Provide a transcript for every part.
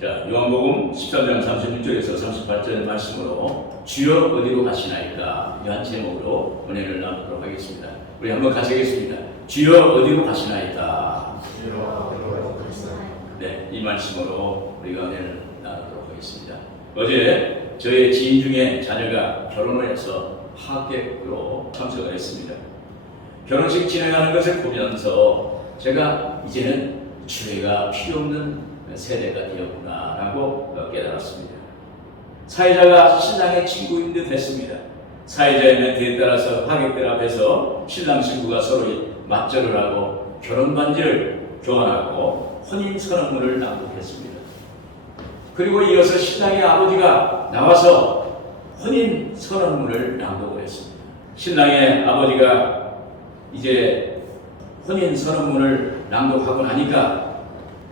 자, 요한복음 13장 36절에서 38절 말씀으로 주여 어디로 가시나이까? 이한 제목으로 은혜를 나누도록 하겠습니다. 우리 한번 같이 하겠습니다. 주여 어디로 가시나이까? 네, 이 말씀으로 우리가 은혜를 나누도록 하겠습니다. 어제 저의 지인 중에 자녀가 결혼을 해서 하객으로 참석을 했습니다. 결혼식 진행하는 것을 보면서 제가 이제는 주례가 필요 없는 세대가 되었구나라고 깨달았습니다. 사회자가 신랑의 친구인 듯 했습니다. 사회자의 멘트에 따라서 하객들 앞에서 신랑 신부가 서로 맞절을 하고 결혼 반지를 교환하고 혼인 선언문을 낭독했습니다. 그리고 이어서 신랑의 아버지가 나와서 혼인 선언문을 낭독을 했습니다. 신랑의 아버지가 이제 혼인 선언문을 낭독하고 나니까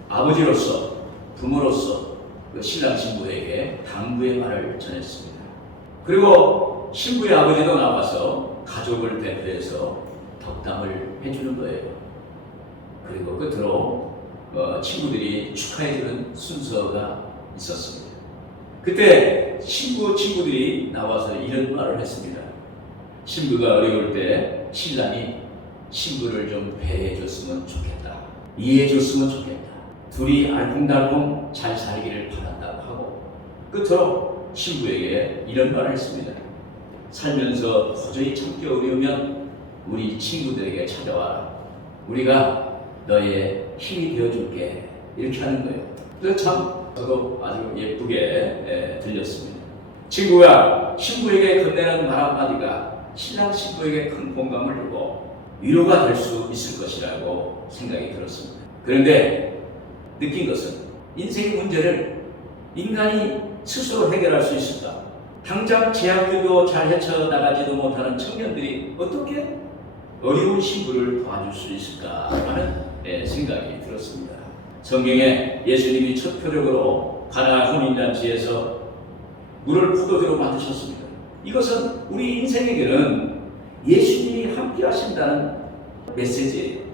아버지로서, 부모로서 그 신랑 신부에게 당부의 말을 전했습니다. 그리고 신부의 아버지도 나와서 가족을 대표해서 덕담을 해주는 거예요. 그리고 끝으로 친구들이 축하해주는 순서가 있었습니다. 그때 친구들이 나와서 이런 말을 했습니다. 신부가 어려울 때 신랑이 신부를 좀 배려해줬으면 좋겠다. 이해해줬으면 좋겠다. 둘이 알콩달콩 잘 살기를 바란다고 하고 끝으로 신부에게 이런 말을 했습니다. 살면서 도저히 참기 어려우면 우리 친구들에게 찾아와라. 우리가 너의 힘이 되어줄게. 이렇게 하는 거예요. 그래서 참 저도 아주 예쁘게 들렸습니다. 친구가 신부에게 건네는 말 한마디가 신랑 신부에게 큰 공감을 주고 위로가 될 수 있을 것이라고 생각이 들었습니다. 그런데 느낀 것은 인생의 문제를 인간이 스스로 해결할 수 있을까? 당장 재학교도 잘 헤쳐나가지도 못하는 청년들이 어떻게 어려운 신부를 도와줄 수 있을까 하는 생각이 들었습니다. 성경에 예수님이 첫 표적으로 가나 혼인잔치에서 물을 포도주로 만드셨습니다. 이것은 우리 인생에게는 예수님이 함께 하신다는 메시지예요.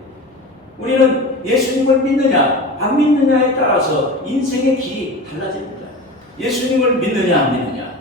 우리는 예수님을 믿느냐 안 믿느냐에 따라서 인생의 길이 달라집니다. 예수님을 믿느냐 안 믿느냐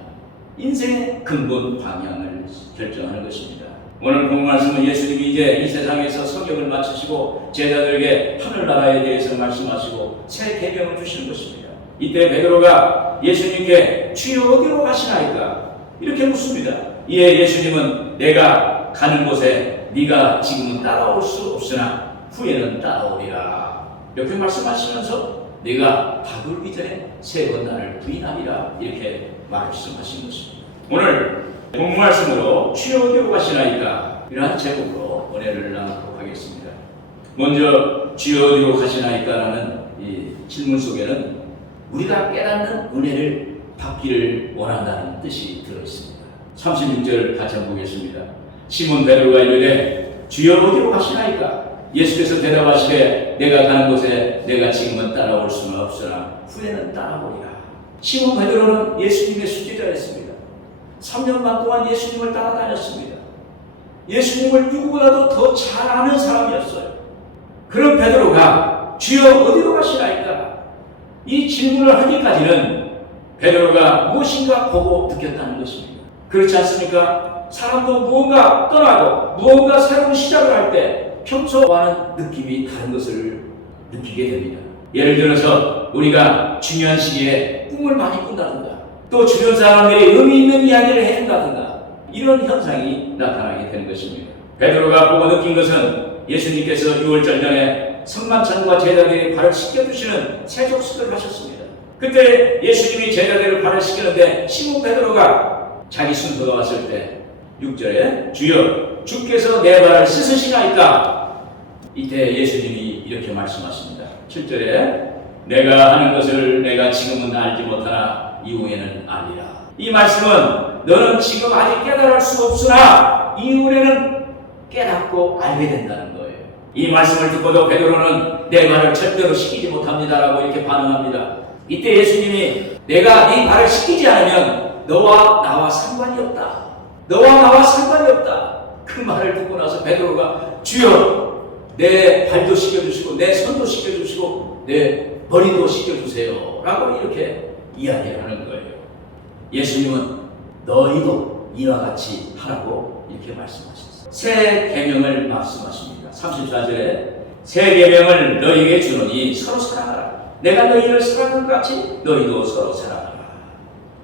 인생의 근본 방향을 결정하는 것입니다. 오늘 본 말씀은 예수님이 이제 이 세상에서 성경을 마치시고 제자들에게 하늘나라에 대해서 말씀하시고 새 계명을 주시는 것입니다. 이때 베드로가 예수님께 주여 어디로 가시나이까? 이렇게 묻습니다. 이에 예수님은 내가 가는 곳에 네가 지금은 따라올 수 없으나 후에는 따라오리라. 이렇게 말씀하시면서 내가 다돌기 전에 세 번 나를 부인하리라. 이렇게 말씀하신 것입니다. 오늘 본 말씀으로 주여 어디로 가시나이까? 이러한 제목으로 은혜를 나누도록 하겠습니다. 먼저 주여 어디로 가시나이까? 라는 이 질문 속에는 우리가 깨닫는 은혜를 받기를 원한다는 뜻이 들어있습니다. 36절 같이 한번 보겠습니다. 시몬 베드로가 이르되 주여 어디로 가시나이까? 예수께서 대답하시되 내가 가는 곳에 내가 지금은 따라올 수는 없으나 후에는 따라오리라. 시몬 베드로는 예수님의 수제자였습니다. 3년반 동안 예수님을 따라다녔습니다. 예수님을 누구보다도 더 잘 아는 사람이었어요. 그런 베드로가 주여 어디로 가시나이까? 이 질문을 하기까지는 베드로가 무엇인가 보고 느꼈다는 것입니다. 그렇지 않습니까? 사람도 무언가 떠나고 무언가 새로운 시작을 할 때 평소와는 느낌이 다른 것을 느끼게 됩니다. 예를 들어서 우리가 중요한 시기에 꿈을 많이 꾼다든가 또 주변 사람들이 의미 있는 이야기를 해준다든가 이런 현상이 나타나게 되는 것입니다. 베드로가 보고 느낀 것은 예수님께서 6월절 전에 성만찬과 제자들의 발을 씻겨주시는 세족식을 하셨습니다. 그때 예수님이 제자들의 발을 씻기는데 시몬 베드로가 자기 순서가 왔을 때 6절에 주여 주께서 내 발을 씻으시나이까? 이때 예수님이 이렇게 말씀하십니다. 7절에 내가 하는 것을 내가 지금은 알지 못하나 이후에는 알리라. 이 말씀은 너는 지금 아직 깨달을 수 없으나 이후에는 깨닫고 알게 된다는 거예요. 이 말씀을 듣고도 베드로는 내 발을 절대로 씻기지 못합니다라고 이렇게 반응합니다. 이때 예수님이 내가 네 발을 씻기지 않으면 너와 나와 상관이 없다. 너와 나와 상관이 없다. 그 말을 듣고 나서 베드로가 주여 내 발도 씻겨주시고 내 손도 씻겨주시고 내 머리도 씻겨주세요 라고 이렇게 이야기를 하는 거예요. 예수님은 너희도 이와 같이 하라고 이렇게 말씀하셨어요. 새 계명을 말씀하십니다. 34절에 새 계명을 너희에게 주노니 서로 사랑하라. 내가 너희를 사랑한 것 같이 너희도 서로 사랑하라.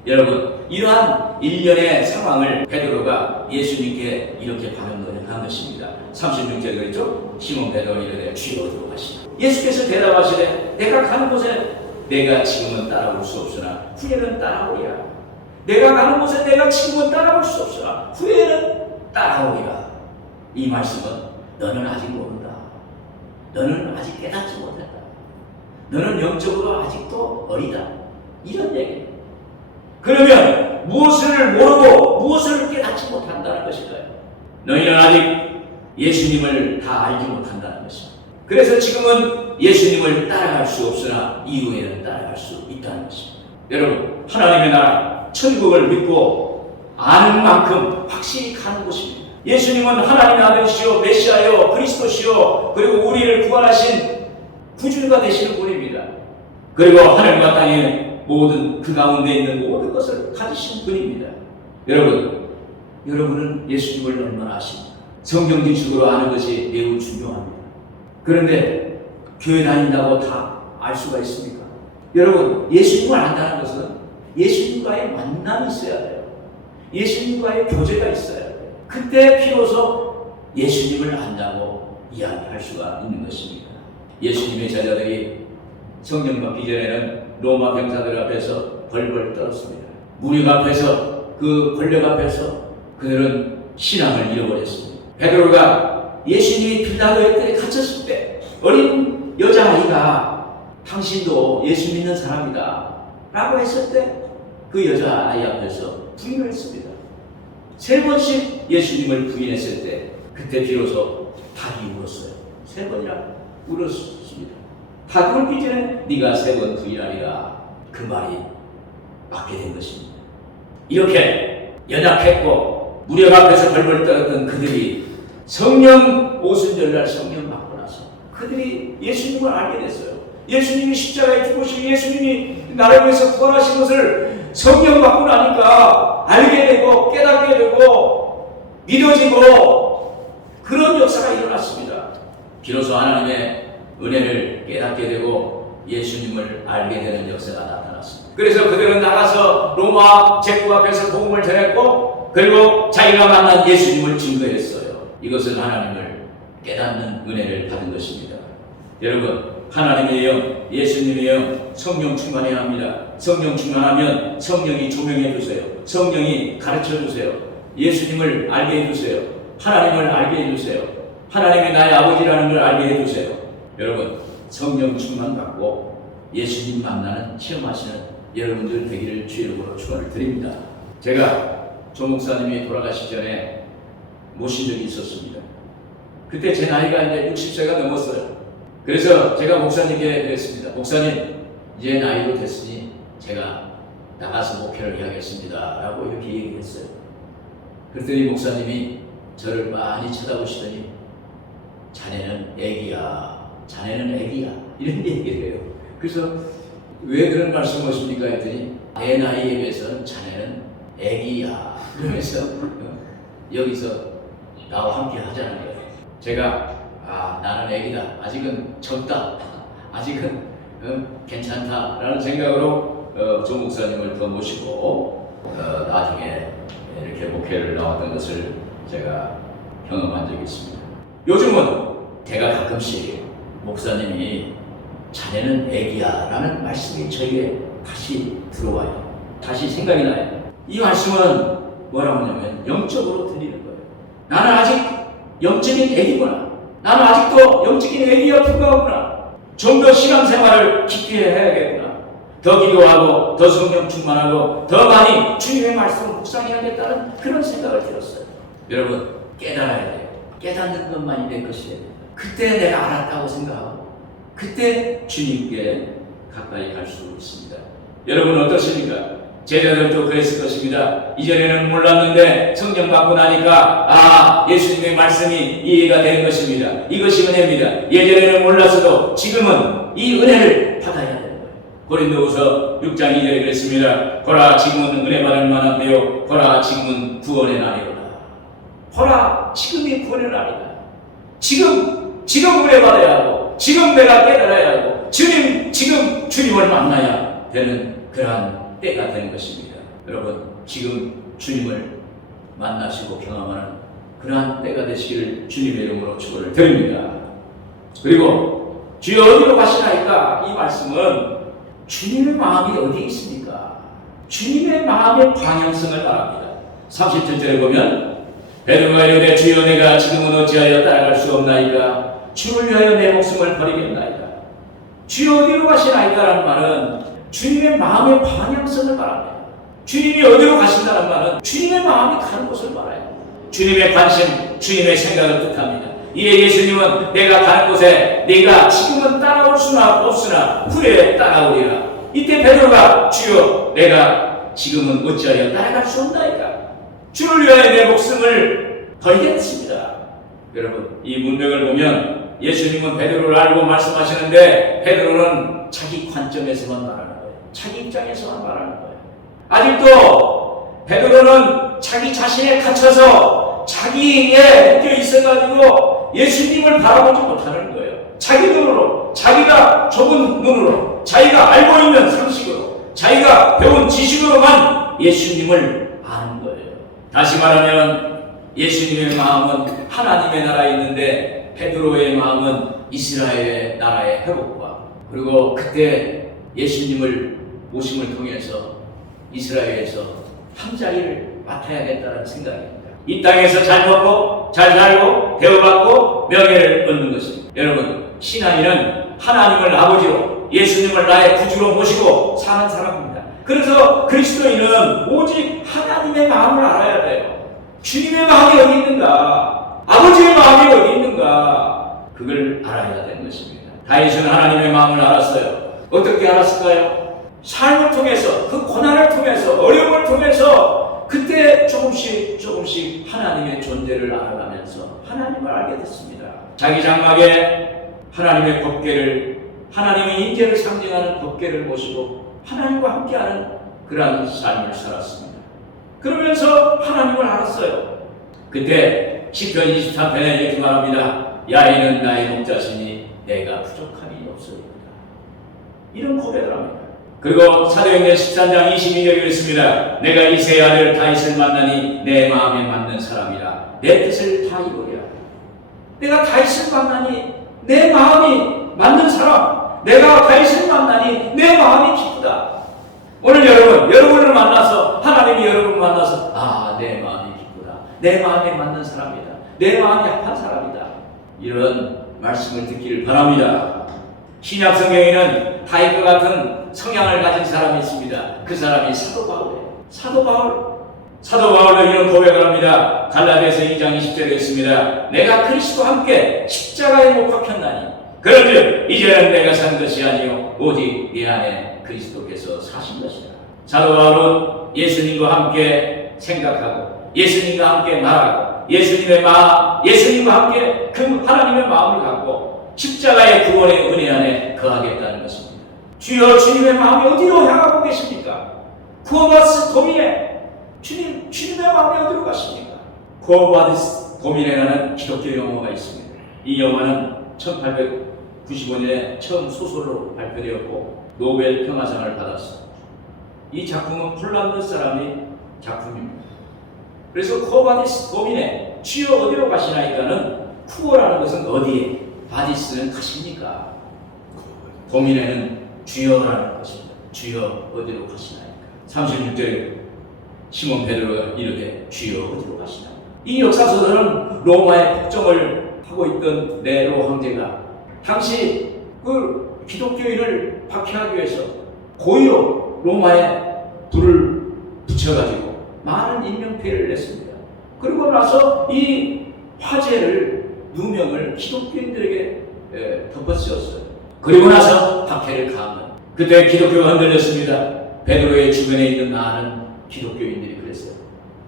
여러분, 이러한 일련의 상황을 베드로가 예수님께 이렇게 반응한 것입니다. 36절에 그랬죠? 시몬 베드로가 이르되 주여 들어가시라. 예수께서 대답하시되 내가 가는 곳에 내가 지금은 따라올 수 없으나 후에는 따라오리라. 내가 가는 곳에 내가 지금은 따라올 수 없으나 후에는 따라오리라. 이 말씀은 너는 아직 모른다. 너는 아직 깨닫지 못했다. 너는 영적으로 아직도 어리다. 이런 얘기예요. 그러면 무엇을 모르고 무엇을 깨닫지 못한다는 것일까요? 너희는 아직 예수님을 다 알지 못한다는 것입니다. 그래서 지금은 예수님을 따라갈 수 없으나 이후에는 따라갈 수 있다는 것입니다. 여러분, 하나님의 나라 천국을 믿고 아는 만큼 확실히 가는 곳입니다. 예수님은 하나님의 아들이시오 메시아요 그리스도시요 그리고 우리를 구원하신 구주가 되시는 분입니다. 그리고 하늘과 땅의 모든 그 가운데 있는 모든 것을 가지신 분입니다. 여러분은 예수님을 얼마나 아십니까? 성경 지식으로 아는 것이 매우 중요합니다. 그런데 교회 다닌다고 다 알 수가 있습니까? 여러분, 예수님을 안다는 것은 예수님과의 만남이 있어야 돼요. 예수님과의 교제가 있어야 돼요. 그때 비로소 예수님을 안다고 이야기할 수가 있는 것입니다. 예수님의 제자들이 성령 받기 전에는 로마 병사들 앞에서 벌벌 떨었습니다. 무력 앞에서, 그 권력 앞에서 그들은 신앙을 잃어버렸습니다. 베드로가 예수님이 빌라도의 뜰에 갇혔을 때 어린 여자아이가 당신도 예수 믿는 사람이다 라고 했을 때 그 여자아이 앞에서 부인을 했습니다. 3번씩 예수님을 부인했을 때 그때 비로소 닭이 울었어요. 3번이나 울었습니다. 닭 울기 전에 네가 3번 부인하리라. 그 말이 맞게 된 것입니다. 이렇게 연약했고 무력 앞에서 벌벌 떨었던 그들이 성령 오순절날 성령 받고 나서 그들이 예수님을 알게 됐어요. 예수님이 십자가에 죽으시고 예수님이 나를 위해서 구원하신 것을 성령 받고 나니까 알게 되고 깨닫게 되고 믿어지고 그런 역사가 일어났습니다. 비로소 하나님의 은혜를 깨닫게 되고 예수님을 알게 되는 역사가 나타났습니다. 그래서 그들은 나가서 로마 제국 앞에서 복음을 전했고 그리고 자기가 만난 예수님을 증거했어요. 이것은 하나님을 깨닫는 은혜를 받은 것입니다. 여러분, 하나님의 영, 예수님의 영, 성령 충만해야 합니다. 성령 충만하면 성령이 조명해 주세요. 성령이 가르쳐 주세요. 예수님을 알게 해 주세요. 하나님을 알게 해 주세요. 하나님이 나의 아버지라는 걸 알게 해 주세요. 여러분, 성령 충만 받고 예수님 만나는 체험하시는 여러분들 되기를 주의 이름으로 축원을 드립니다. 제가 조 목사님이 돌아가시기 전에 모신 적이 있었습니다. 그때 제 나이가 이제 60세가 넘었어요. 그래서 제가 목사님께 그랬습니다. 목사님, 이제 나이도 됐으니 제가 나가서 목회를 해야겠습니다 라고 이렇게 얘기했어요. 그랬더니 목사님이 저를 많이 쳐다보시더니 자네는 애기야, 자네는 애기야 이런 얘기를 해요. 그래서 왜 그런 말씀을 하십니까 했더니 내 나이에 비해서는 자네는 애기야 그러면서 여기서 나와 함께 하자는 거예요. 제가 나는 애기다, 아직은 젊다, 아직은 괜찮다라는 생각으로 조 목사님을 더 모시고 나중에 이렇게 목회를 나왔던 것을 제가 경험한 적이 있습니다. 요즘은 제가 가끔씩 목사님이 자네는 애기야 라는 말씀이 저에게 다시 들어와요. 다시 생각이 나요. 이 말씀은 뭐라고 하냐면 영적으로 들리는 거예요. 나는 아직 영적인 애기구나. 나는 아직도 영적인 애기에 불과하구나. 좀 더 신앙생활을 깊이 해야겠구나. 더 기도하고 더 성령 충만하고 더 많이 주님의 말씀을 묵상해야겠다는 그런 생각을 들었어요. 여러분, 깨달아야 돼요. 깨닫는 것만이 내 것이에요. 그때 내가 알았다고 생각하고 그때 주님께 가까이 갈 수 있습니다. 여러분 어떠십니까? 제자들도 그랬을 것입니다. 이전에는 몰랐는데 성령 받고 나니까 예수님의 말씀이 이해가 되는 것입니다. 이것이 은혜입니다. 예전에는 몰랐어도 지금은 이 은혜를 받아야 되는 거예요. 고린도후서 6장 2절에 그랬습니다. 보라 지금은 은혜 받을 만한 때요 보라 지금은 구원의 날이로다. 보라 지금이 구원의 날이다. 지금 은혜 받아야 하고 지금 내가 깨달아야 하고 지금 주님을 만나야 되는 그러한 때가 되는 것입니다. 여러분 지금 주님을 만나시고 경험하는 그러한 때가 되시기를 주님의 이름으로 축원을 드립니다. 그리고 주여 어디로 가시나이까? 이 말씀은 주님의 마음이 어디에 있습니까? 주님의 마음의 방향성을 말합니다. 37절에 보면 베드로가 이르되 주여 내가 지금은 어찌하여 따라갈 수 없나이까? 주를 위하여 내 목숨을 버리겠나이까? 주여 어디로 가시나이까? 라는 말은 주님의 마음의 방향성을 말합니다. 주님이 어디로 가신다는 말은 주님의 마음이 가는 곳을 말해요. 주님의 관심, 주님의 생각을 뜻합니다. 이에 예수님은 내가 가는 곳에 네가 지금은 따라올 수나 없으나 후에 따라오리라. 이때 베드로가 주여 내가 지금은 어찌하여 따라갈 수 없나이까? 주를 위하여 내 목숨을 버리겠습니다. 여러분 이 문맥을 보면 예수님은 베드로를 알고 말씀하시는데 베드로는 자기 관점에서만 말하는 거예요. 자기 입장에서만 말하는 거예요. 아직도 베드로는 자기 자신에 갇혀서 자기에 묶여 있어가지고 예수님을 바라보지 못하는 거예요. 자기 눈으로, 자기가 좁은 눈으로, 자기가 알고 있는 상식으로, 자기가 배운 지식으로만 예수님을 아는 거예요. 다시 말하면 예수님의 마음은 하나님의 나라에 있는데 베드로의 마음은 이스라엘의 나라의 회복과 그리고 그때 예수님을 모심을 통해서 이스라엘에서 한자리를 맡아야겠다는 생각입니다. 이 땅에서 잘 먹고 잘 살고 대우받고 명예를 얻는 것입니다. 여러분 신앙인은 하나님을 아버지로 예수님을 나의 구주로 모시고 사는 사람입니다. 그래서 그리스도인은 오직 하나님의 마음을 알아야 돼요. 주님의 마음이 어디 있는가? 아버지의 마음이 어디 있는가? 그걸 알아야 되는 것입니다. 다윗은 하나님의 마음을 알았어요. 어떻게 알았을까요? 삶을 통해서 그 고난을 통해서 어려움을 통해서 그때 조금씩 하나님의 존재를 알아가면서 하나님을 알게 됐습니다. 자기 장막에 하나님의 법궤를 하나님의 인재를 상징하는 법궤를 모시고 하나님과 함께하는 그러한 삶을 살았습니다. 그러면서 하나님을 알았어요. 그때 시편 23편에 이렇게 말합니다. 야인은 나의 목자시니 내가 부족함이 없으리로다. 이런 고백을 합니다. 그리고 사도행전 13장 22절에 그랬습니다. 내가 이새의 아들 다윗을 만나니 내 마음에 맞는 사람이라 내 뜻을 다 이루리라. 내가 다윗을 만나니 내 마음이 맞는 사람, 내가 다윗을 만나니 내 마음이 기쁘다. 오늘 여러분을 만나서 하나님이 여러분을 만나서 내 마음이 기쁘다. 내 마음에 맞는 사람이다. 내 마음이 합한 사람이다. 이런 말씀을 듣기를 바랍니다. 신약 성경에는 다윗과 같은 성향을 가진 사람이 있습니다. 그 사람이 사도 바울이에요. 사도 바울은 이런 고백을 합니다. 갈라디아서 2장 20절에 있습니다. 내가 그리스도와 함께 십자가에 못 박혔나니 그런즉 이제는 내가 산 것이 아니요 오직 내 안에 그리스도께서 사신 것이다. 사도 바울은 예수님과 함께 생각하고 예수님과 함께 말하고 예수님과 함께 그 하나님의 마음을 갖고 십자가의 구원의 은혜 안에 거하겠다는 것입니다. 주여 주님의 마음이 어디로 향하고 계십니까? 쿠어바디스 도미네 주님의 마음이 어디로 가십니까? 쿠어바디스 도미네라는 기독교 영화가 있습니다. 이 영화는 1895년에 처음 소설로 발표되었고 노벨 평화상을 받았습니다. 이 작품은 폴란드 사람의 작품입니다. 그래서 쿠어바디스 도미네 주여 어디로 가시나이까는 쿠어라는 것은 어디에, 바디스는 가십니까? 도미네는 주여라는 것입니다. 주여 어디로 가시나이까? 36절에 시몬 베드로가 이르되 주여 어디로 가시나이까? 이 역사서들은 로마의 국정을 하고 있던 네로 황제가 당시 그 기독교인을 박해하기 위해서 고의로 로마에 불을 붙여가지고 많은 인명피해를 냈습니다. 그리고 나서 이 화재를 누명을 기독교인들에게 덮어씌웠어요. 그리고 나서 박해를 가하면 그때 기독교가 흔들렸습니다. 베드로의 주변에 있는 많은 기독교인들이 그랬어요.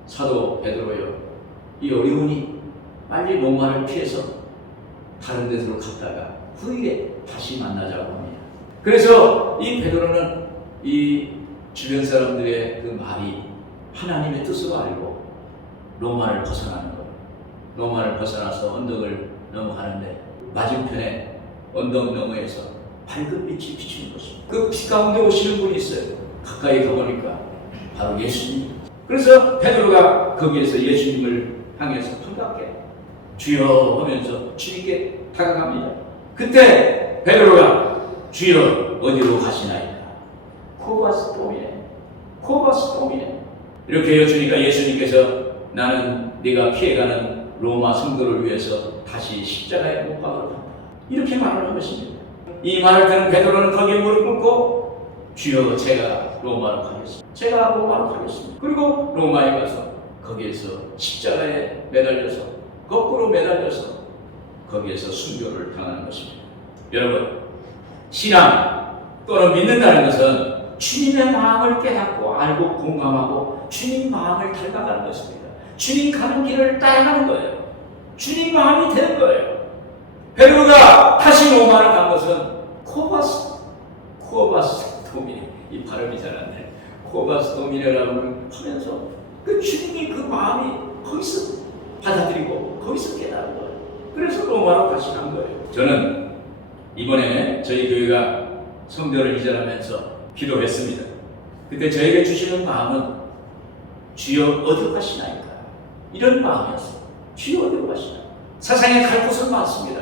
사도 베드로여, 이 어려우니 빨리 로마를 피해서 다른 데로 갔다가 후일에 다시 만나자고 합니다. 그래서 이 베드로는 이 주변 사람들의 그 말이 하나님의 뜻을 알고 로마를 벗어나는 거예요. 로마를 벗어나서 언덕을 넘어가는데 맞은편에 언덕 너머에서 밝은 빛이 비치는 것입니다. 그 빛 가운데 오시는 분이 있어요. 가까이 가보니까 바로 예수님. 그래서 베드로가 거기에서 예수님을 향해서 반갑게 주여 하면서 주님께 다가갑니다. 그때 베드로가 주여 어디로 가시나이까? 코바스 도미네, 코바스 도미네. 이렇게 여쭈니까 예수님께서 나는 네가 피해가는 로마 성도를 위해서 다시 십자가에 못 박으러 간다. 이렇게 말을 한 것입니다. 이 말을 듣는 베드로는 거기에 무릎 꿇고 주여 제가 로마로 가겠습니다. 제가 로마로 가겠습니다. 그리고 로마에 가서 거기에서 십자가에 매달려서 거꾸로 매달려서 거기에서 순교를 당하는 것입니다. 여러분, 신앙 또는 믿는다는 것은 주님의 마음을 깨닫고 알고 공감하고 주님 마음을 닮아가는 것입니다. 주님 가는 길을 따라가는 거예요. 주님 마음이 되는 거예요. 베드로가 다시 로마를 간 것은 코바스 도미네, 이 발음이 잘 안 돼. 코바스 도미네라고 하면서 그 주님이 그 마음이 거기서 받아들이고 거기서 깨달은 거예요. 그래서 로마로 다시 간 거예요. 저는 이번에 저희 교회가 성전을 이전하면서 기도했습니다. 그때 저에게 주시는 마음은 주여 어디로 가시나이까? 이런 마음이었어요. 주여 어디로 가시나? 세상에 갈 곳은 많습니다.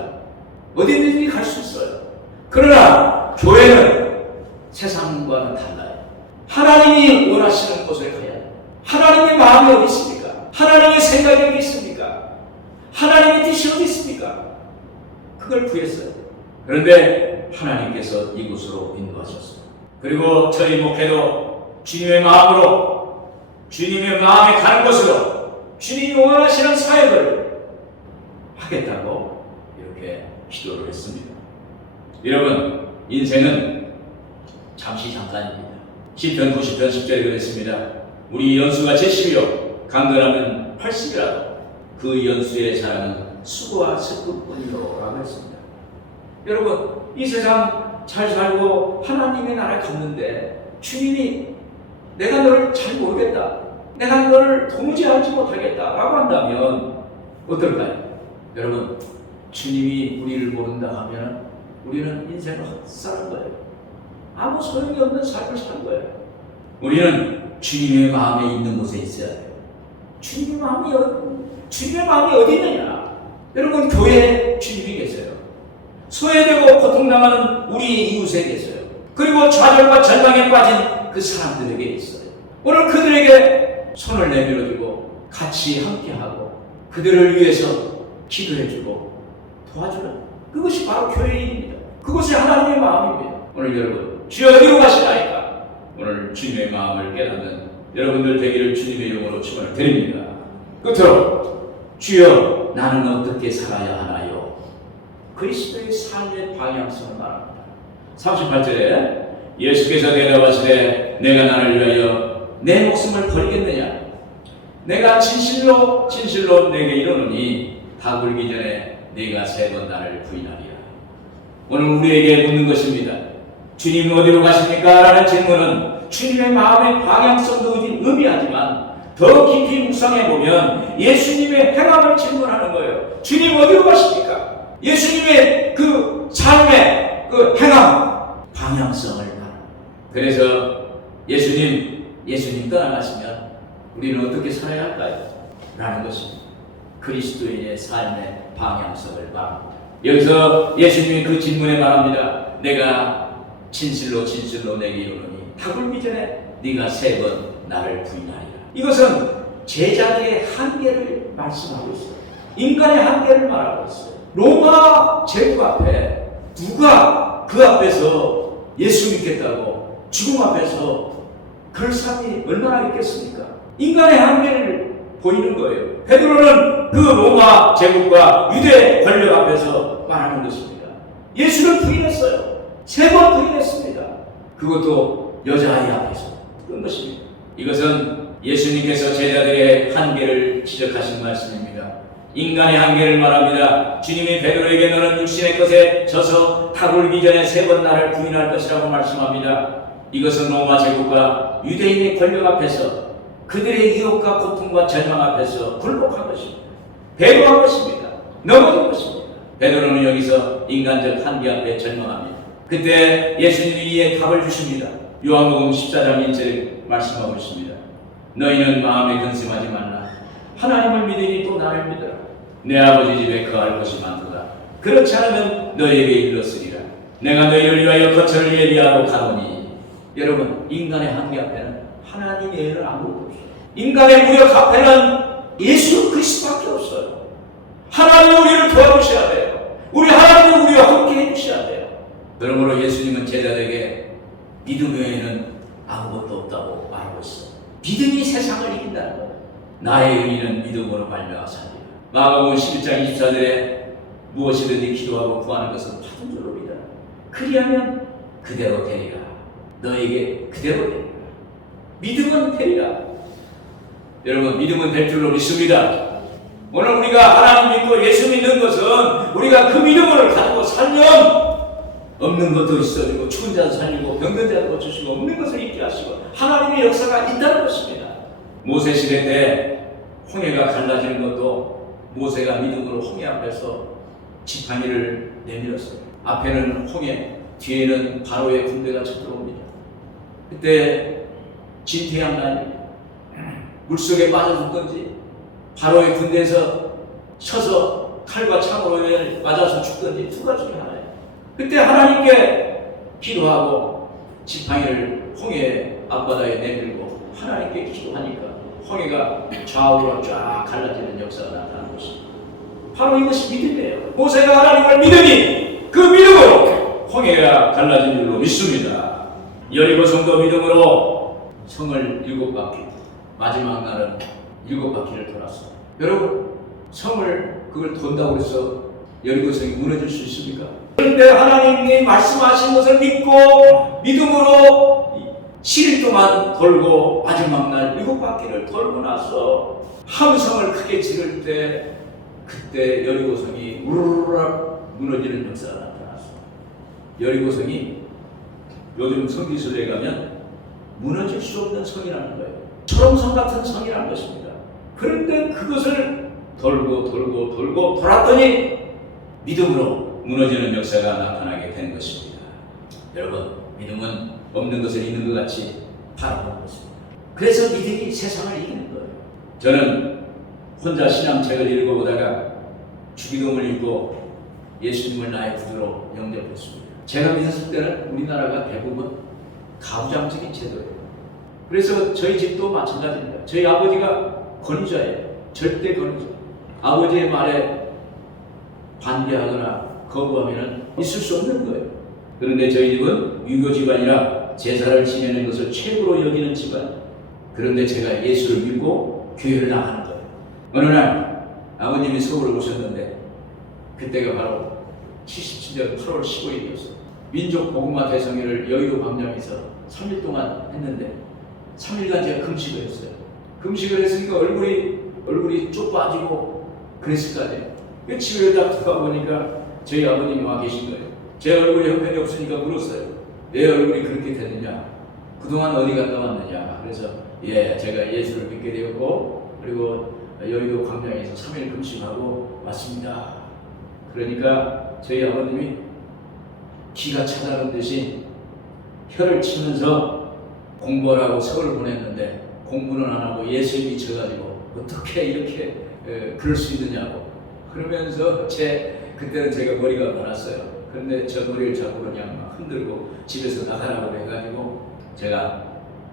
어디든지 갈 수 있어요. 그러나 교회는 세상과는 달라요. 하나님이 원하시는 곳을 가야 해요. 하나님의 마음이 어디 있습니까? 하나님의 생각이 어디 있습니까? 하나님의 뜻이 어디 있습니까? 그걸 구했어요. 그런데 하나님께서 이곳으로 인도하셨어요. 그리고 저희 목회도 주님의 마음으로, 주님의 마음에 가는 곳으로 주님이 원하시는 사역을 하겠다고 이렇게 기도를 했습니다. 여러분, 인생은 잠시 잠깐입니다. 시편 90편 10절에 그랬습니다. 우리 연수가 70이요 강건하면 80이라도 그 연수의 자랑은 수고와 슬픔뿐이로 라고 했습니다. 여러분, 이 세상 잘 살고 하나님의 나라에 갔는데 주님이 내가 너를 잘 모르겠다, 내가 너를 도무지 알지 못하겠다 라고 한다면 어떨까요? 여러분, 주님이 우리를 모른다 하면 우리는 인생을 헛사는 거예요. 아무 소용이 없는 삶을 사는 거예요. 우리는 주님의 마음에 있는 곳에 있어야 돼요. 주님의 마음이 어디 있느냐? 여러분, 교회에 주님이 계세요. 소외되고 고통당하는 우리 이웃에 계세요. 그리고 좌절과 절망에 빠진 그 사람들에게 있어요. 오늘 그들에게 손을 내밀어주고 같이 함께하고 그들을 위해서 기도해주고 도와주는 그것이 바로 교회의 일입니다. 그것이 하나님의 마음입니다. 오늘 여러분, 주여 어디로 가시나이까? 오늘 주님의 마음을 깨닫는 여러분들 되기를 주님의 이름으로 축원을 드립니다. 끝으로 주여 나는 어떻게 살아야 하나요? 그리스도의 삶의 방향성을 말합니다. 38절에 예수께서 대답하시되 내가 나를 위하여 내 목숨을 버리겠느냐? 내가 진실로 진실로 내게 이르노니 다 굴기 전에 네가 3번 나를 부인하리라. 오늘 우리에게 묻는 것입니다. 주님 어디로 가십니까? 라는 질문은 주님의 마음의 방향성도 의미하지만 더 깊이 묵상해보면 예수님의 행함을 질문하는 거예요. 주님 어디로 가십니까? 예수님의 그 삶의 그 행함, 방향성을 말합니다. 그래서 예수님 떠나가시면 우리는 어떻게 살아야 할까요? 라는 것입니다. 그리스도인의 삶의 방향성을 말합니다. 여기서 예수님이 그 질문에 말합니다. 내가 진실로 진실로 내게 이르노니 다 굴기 전에 네가 3번 나를 부인하리라. 이것은 제자들의 한계를 말씀하고 있어요. 인간의 한계를 말하고 있어요. 로마 제국 앞에 누가 그 앞에서 예수 믿겠다고 죽음 앞에서 그럴 사람이 얼마나 있겠습니까? 인간의 한계를 보이는 거예요. 베드로는 그 로마 제국과 유대 권력 앞에서 말하는 것입니다. 예수를 부인했어요. 3번 부인했습니다. 그것도 여자아이 앞에서 그런 것입니다. 이것은 예수님께서 제자들의 한계를 지적하신 말씀입니다. 인간의 한계를 말합니다. 주님이 베드로에게 너는 육신의 것에 져서 닭 울기 전에 3번 나를 부인할 것이라고 말씀합니다. 이것은 로마 제국과 유대인의 권력 앞에서 그들의 유혹과 고통과 절망 앞에서 굴복한 것입니다. 배도한 것입니다. 넘어진 것입니다. 베드로는 여기서 인간적 한계 앞에 절망합니다. 그때 예수님이 이에 답을 주십니다. 요한복음 14장 1절에 말씀하고 있습니다. 너희는 마음에 근심하지 말라. 하나님을 믿으니 또 나를 믿으라. 내 아버지 집에 거할 것이 많도다. 그렇지 않으면 너희에게 이르렀으리라. 내가 너희를 위하여 거처를 예비하러 가노니. 여러분, 인간의 한계 앞에는 하나님 외에는 아무것도 없어요. 인간의 무력 앞에는 예수 그리스도밖에 없어요. 하나님이 우리를 도와주셔야 돼요. 우리 하나님이 우리와 함께 해주셔야 돼요. 그러므로 예수님은 제자들에게 믿음 외에는 아무것도 없다고 말하고 있어요. 믿음이 세상을 이긴다는 거예요. 나의 의인은 믿음으로 말미암았으리라. 마가복음 11장 24절에 무엇이든지 기도하고 구하는 것은 받은 줄로 믿어라. 그리하면 그대로 되리라. 너에게 그대로 되리라. 믿음은 되리라. 여러분, 믿음은 될 줄로 믿습니다. 오늘 우리가 하나님 믿고 예수 믿는 것은 우리가 그 믿음을 가지고 살면 없는 것도 있어지고 죽은 자도 살리고 병든 자도 고치시고 없는 것을 있게 하시고 하나님의 역사가 있다는 것입니다. 모세 시대 때 홍해가 갈라지는 것도 모세가 믿음으로 홍해 앞에서 지팡이를 내밀었어요. 앞에는 홍해, 뒤에는 바로의 군대가 쳐들어옵니다. 그때 진퇴양난이 물속에 빠져 죽든지 바로의 군대에서 쳐서 칼과 창으로 맞아서 죽든지 두 가지 중에 하나예요. 그때 하나님께 기도하고 지팡이를 홍해 앞바다에 내밀고 하나님께 기도하니까 홍해가 좌우로 쫙 갈라지는 역사가 나타난 것입니다. 바로 이것이 믿음이에요. 모세가 하나님을 믿으니 그 믿음으로 홍해가 갈라진 줄로 믿습니다. 여리고 성도 믿음으로 성을 7바퀴, 마지막 날은 7바퀴를 돌았어요. 여러분, 성을 그걸 돈다고 해서 여리고성이 무너질 수 있습니까? 그런데 하나님이 말씀하신 것을 믿고 믿음으로 7일 동안 돌고 마지막 날 7바퀴를 돌고 나서 함성을 크게 지를 때 그때 여리고성이 우르르 무너지는 역사가 나타났어요. 여리고성이 요즘 성지순례에 가면 무너질 수 없는 성이라는 거예요. 초롱성 같은 성이라는 것입니다. 그런데 그것을 돌고 돌았더니 믿음으로 무너지는 역사가 나타나게 된 것입니다. 여러분, 믿음은 없는 것을 있는 것 같이 바라보는 것입니다. 그래서 믿음이 세상을 이기는 거예요. 저는 혼자 신앙책을 읽어보다가 주기도문을 읽고 예수님을 나의 구주로 영접했습니다. 제가 믿었을 때는 우리나라가 대부분 가부장적인 제도예요. 그래서 저희 집도 마찬가지입니다. 저희 아버지가 권위자예요. 절대 권위자. 아버지의 말에 반대하거나 거부하면 있을 수 없는 거예요. 그런데 저희 집은 유교 집안이라 제사를 지내는 것을 최고로 여기는 집안. 그런데 제가 예수를 믿고 교회를 나가는 거예요. 어느 날 아버님이 서울에 오셨는데 그때가 바로 77년 8월 15일이었어요. 민족 복음화 대성회를 여의도 광장에서 3일 동안 했는데 3일간 제가 금식을 했어요. 금식을 했으니까 얼굴이 쪽 빠지고 그랬을 거 아니에요. 집에 딱 들어가 보니까 저희 아버님이 와 계신 거예요. 제 얼굴에 형편이 없으니까 물었어요. 내 얼굴이 그렇게 됐느냐? 그동안 어디 갔다 왔느냐? 그래서 제가 예수를 믿게 되었고 그리고 여의도 광장에서 3일 금식하고 왔습니다. 그러니까 저희 아버님이 기가 차다는 듯이 혀를 치면서 공부를 하고 서울 보냈는데 공부는 안 하고 예수에 미쳐가지고 어떻게 이렇게 그럴 수 있느냐고 그러면서 그때는 제가 머리가 많았어요. 그런데 저 머리를 잡고 그냥 막 흔들고 집에서 나가라고 해가지고 제가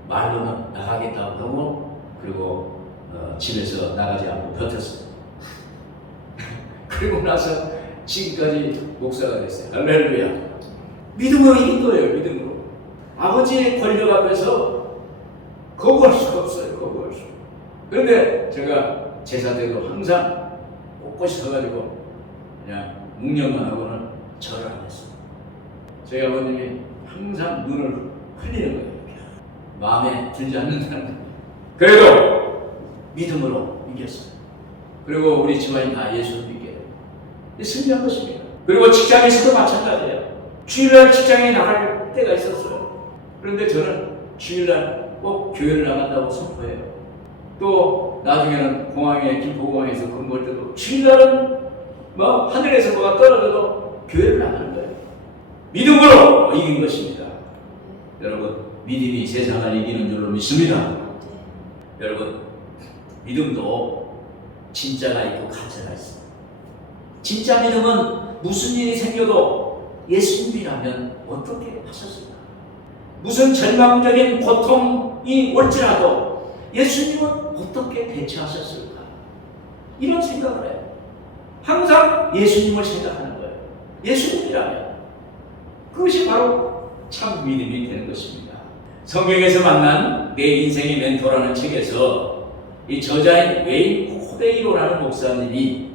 말로는 나가겠다고 하고 그리고 집에서 나가지 않고 버텼어요. 그리고 나서 지금까지 목사가 됐어요. 할렐루야. 믿음으로 이긴 거예요. 믿음으로. 아버지의 권력 앞에서 거부할 수가 없어요. 거부할 수. 그런데 제가 제사 때도 항상 꼿꼿이 서가지고 그냥 묵념만 하고는 절을 안 했어요. 저희 아버님이 항상 눈을 흘리는 거예요. 마음에 들지 않는다는 거예요. 그래도 믿음으로 이겼어요. 그리고 우리 집안이 다 예수를 믿게 돼요. 승리한 것입니다. 그리고 직장에서도 마찬가지예요. 주일날 직장에 나갈 때가 있었어요. 그런데 저는 주일날 꼭 교회를 나간다고 선포해요. 또 나중에는 공항에 김포공항에서 근무할 때도 주일날은 뭐 하늘에서 뭐가 떨어져도 교회를 나가는 거예요. 믿음으로 이긴 것입니다. 여러분, 믿음이 세상을 이기는 줄로 믿습니다. 여러분, 믿음도 진짜가 있고 가짜가 있습니다. 진짜 믿음은 무슨 일이 생겨도 예수님이라면 어떻게 하셨을까? 무슨 절망적인 고통이 올지라도 예수님은 어떻게 대처하셨을까? 이런 생각을 해요. 항상 예수님을 생각하는 거예요. 예수님이라면. 그것이 바로 참 믿음이 되는 것입니다. 성경에서 만난 내 인생의 멘토라는 책에서 이 저자인 웨인 코데이로라는 목사님이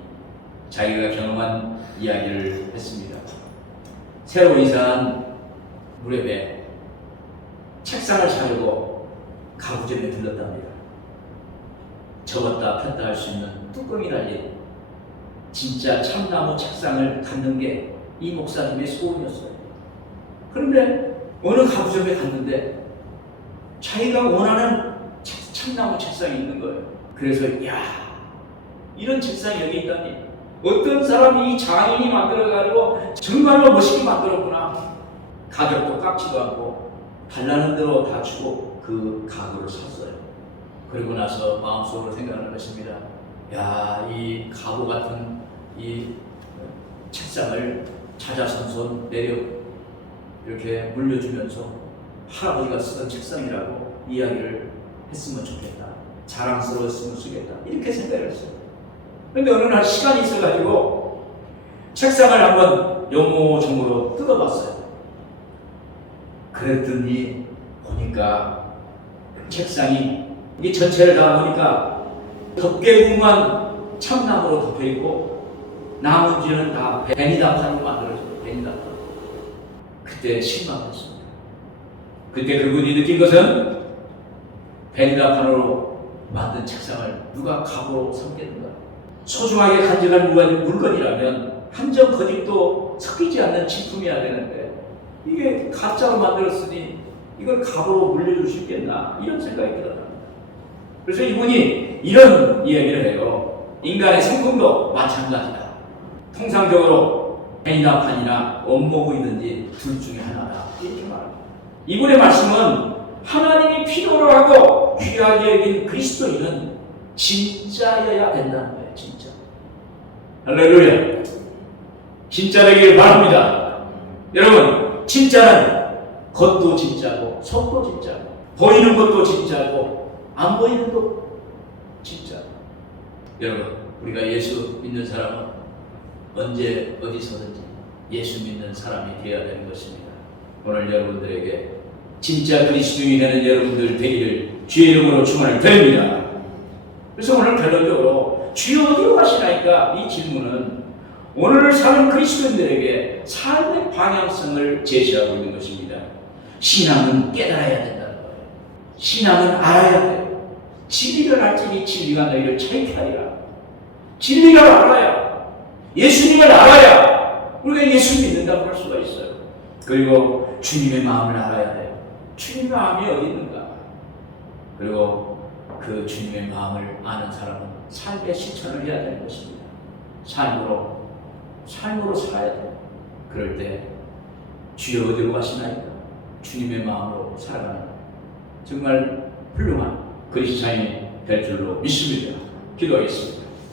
자기가 경험한 이야기를 했습니다. 새로 이사한 무렵에 책상을 사려고 가구점에 들렀답니다. 접었다 폈다 할 수 있는 뚜껑이 달린 진짜 참나무 책상을 갖는 게 이 목사님의 소원이었어요. 그런데 어느 가구점에 갔는데 자기가 원하는 참나무 책상이 있는 거예요. 그래서 야, 이런 책상이 여기 있다니, 어떤 사람이 이 장인이 만들어가지고 정말로 멋있게 만들었구나. 가격도 깎지도 않고 달라는 대로 다 주고 그 가구를 샀어요. 그리고 나서 마음속으로 생각하는 것입니다. 야, 이 가구 같은 이 책상을 자자손손 내려 이렇게 물려주면서 할아버지가 쓰던 책상이라고 이야기를 했으면 좋겠다. 자랑스러웠으면 쓰겠다. 이렇게 생각을 했어요. 그런데 어느 날 시간이 있어가지고 책상을 한번 요모조모로 뜯어봤어요. 그랬더니 보니까 책상이 이 전체를 다 보니까 덮개구만 참나무로 덮여있고 나머지는 다 베니다판으로 만들어졌어요. 베니다판. 그때 실망했습니다. 그때 그분이 느낀 것은 베니다판으로 만든 책상을 누가 가구로 삼겠는가? 소중하게 간직한 물건이라면 한 점 거짓도 섞이지 않는 진품이어야 되는데 이게 가짜로 만들었으니 이걸 가구로 물려줄 수 있겠나? 이런 생각이 들었답니다. 그래서 이분이 이런 이야기를 해요. 인간의 성품도 마찬가지다. 통상적으로 베니다판이나 원목이든지 둘 중에 하나다. 이렇게 말합니다. 이분의 말씀은 하나님이 필요로 하고 귀하게 여긴 그리스도인은 진짜여야 된다는 거예요. 진짜. 할렐루야. 진짜 되길 바랍니다. 여러분, 진짜는 겉도 진짜고 속도 진짜고 보이는 것도 진짜고 안 보이는 것도 진짜. 여러분, 우리가 예수 믿는 사람은 언제 어디서든지 예수 믿는 사람이 되어야 되는 것입니다. 오늘 여러분들에게 진짜 그리스도인이 되는 여러분들 되기를 주의 이름으로 축원을 드립니다. 그래서 오늘 결론적으로 주여 어디로 가시나이까? 이 질문은 오늘을 사는 그리스도인들에게 삶의 방향성을 제시하고 있는 것입니다. 신앙은 깨달아야 된다는 거예요. 신앙은 알아야 돼요. 진리를 알지니 진리가 너희를 자유케 하리라. 진리를 알아야, 예수님을 알아야 우리가 예수 믿는다고 할 수가 있어요. 그리고 주님의 마음을 알아야 돼요. 주님의 마음이 어디 있는가? 그리고 그 주님의 마음을 아는 사람은 삶의 실천을 해야 되는 것입니다. 삶으로 살아야 돼요. 그럴 때 주여 어디로 가시나이까? 주님의 마음으로 살아가는 정말 훌륭한 그리스도인이 될 줄로 믿습니다. 기도하겠습니다.